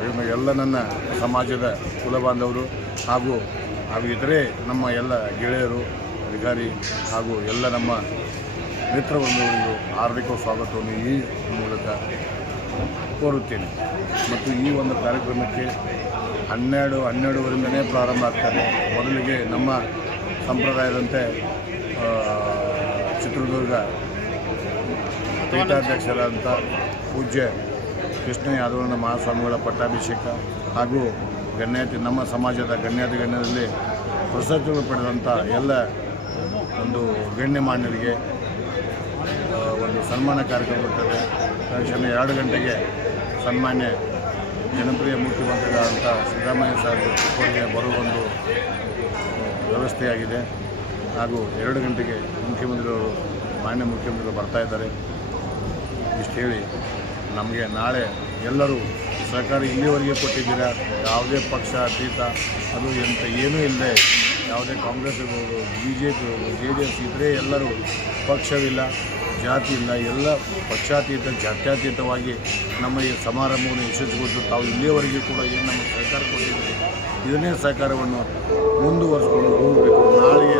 ಅದನ್ನು ಎಲ್ಲ ನನ್ನ ಸಮಾಜದ ಕುಲಬಾಂಧವರು ಹಾಗೂ ಹಾಗೂ ಇತರೆ ನಮ್ಮ ಎಲ್ಲ ಗೆಳೆಯರು, ಅಧಿಕಾರಿ ಹಾಗೂ ಎಲ್ಲ ನಮ್ಮ ಮಿತ್ರಬಂಧುಗಳಿಗೂ ಹಾರ್ದಿಕ ಸ್ವಾಗತವನ್ನು ಈ ಮೂಲಕ ಕೋರುತ್ತೇನೆ. ಮತ್ತು ಈ ಒಂದು ಕಾರ್ಯಕ್ರಮಕ್ಕೆ ಹನ್ನೆರಡು ಹನ್ನೆರಡುವರೆಯಿಂದನೇ ಪ್ರಾರಂಭ ಆಗ್ತದೆ. ಮೊದಲಿಗೆ ನಮ್ಮ ಸಂಪ್ರದಾಯದಂತೆ ಚಿತ್ರದುರ್ಗ ಪೀಠಾಧ್ಯಕ್ಷರಾದಂಥ ಪೂಜ್ಯ ಕೃಷ್ಣ ಯಾದವನ ಮಹಾಸ್ವಾಮಿಗಳ ಪಟ್ಟಾಭಿಷೇಕ ಹಾಗೂ ಗಣ್ಯಾತಿ ನಮ್ಮ ಸಮಾಜದ ಗಣ್ಯಾತಿ ಗಣ್ಯದಲ್ಲಿ ಪ್ರಶಸ್ತಿಗಳು ಪಡೆದಂಥ ಎಲ್ಲ ಒಂದು ಗಣ್ಯ ಮಾನ್ಯರಿಗೆ ಒಂದು ಸನ್ಮಾನ ಕಾರ್ಯಕ್ರಮ ಇರ್ತದೆ. ತಕ್ಷಣ ಎರಡು ಗಂಟೆಗೆ ಸನ್ಮಾನ್ಯ ಜನಪ್ರಿಯ ಮುಖ್ಯಮಂತ್ರಿಗಳಾದಂಥ ಸಿದ್ದರಾಮಯ್ಯ ಸಾಹೇಬ್ ಚಿಕ್ಕೋಡಿಗೆ ಬರುವ ಒಂದು ವ್ಯವಸ್ಥೆಯಾಗಿದೆ. ಹಾಗೂ ಎರಡು ಗಂಟೆಗೆ ಮುಖ್ಯಮಂತ್ರಿಗಳು, ಮಾನ್ಯ ಮುಖ್ಯಮಂತ್ರಿಗಳು ಬರ್ತಾ ಇದ್ದಾರೆ. ಇಷ್ಟು ಹೇಳಿ. ನಮಗೆ ನಾಳೆ ಎಲ್ಲರೂ ಸರ್ಕಾರ ಇಲ್ಲಿವರೆಗೆ ಕೊಟ್ಟಿದ್ದೀರಾ? ಯಾವುದೇ ಪಕ್ಷ, ಅತೀತ, ಅದು ಎಂಥ ಏನೂ ಇಲ್ಲದೆ ಯಾವುದೇ ಕಾಂಗ್ರೆಸ್ ಇರ್ಬೋದು ಬಿ ಜೆ ಪಿ ಇರ್ಬೋದು, ಜೆ ಡಿ ಎಸ್ ಇದ್ದರೆ ಎಲ್ಲರೂ ಪಕ್ಷವಿಲ್ಲ, ಜಾತಿ ಇಲ್ಲ, ಎಲ್ಲ ಪಕ್ಷಾತೀತ, ಜಾತ್ಯಾತೀತವಾಗಿ ನಮ್ಮ ಈ ಸಮಾರಂಭವನ್ನು ಯಶಸ್ವಿಗೊಳಿಸಿ ತಾವು ಇಲ್ಲಿಯವರೆಗೆ ಕೂಡ ಏನು ನಮ್ಮ ಸಹಕಾರ ಕೊಟ್ಟಿದ್ದೀರಿ, ಇದನ್ನೇ ಸಹಕಾರವನ್ನು ಮುಂದುವರಿಸ್ಕೊಂಡು ಹೋಗಬೇಕು. ನಾಳೆ ಎಲ್ಲರೂ ಅತಿಯಾಗಿ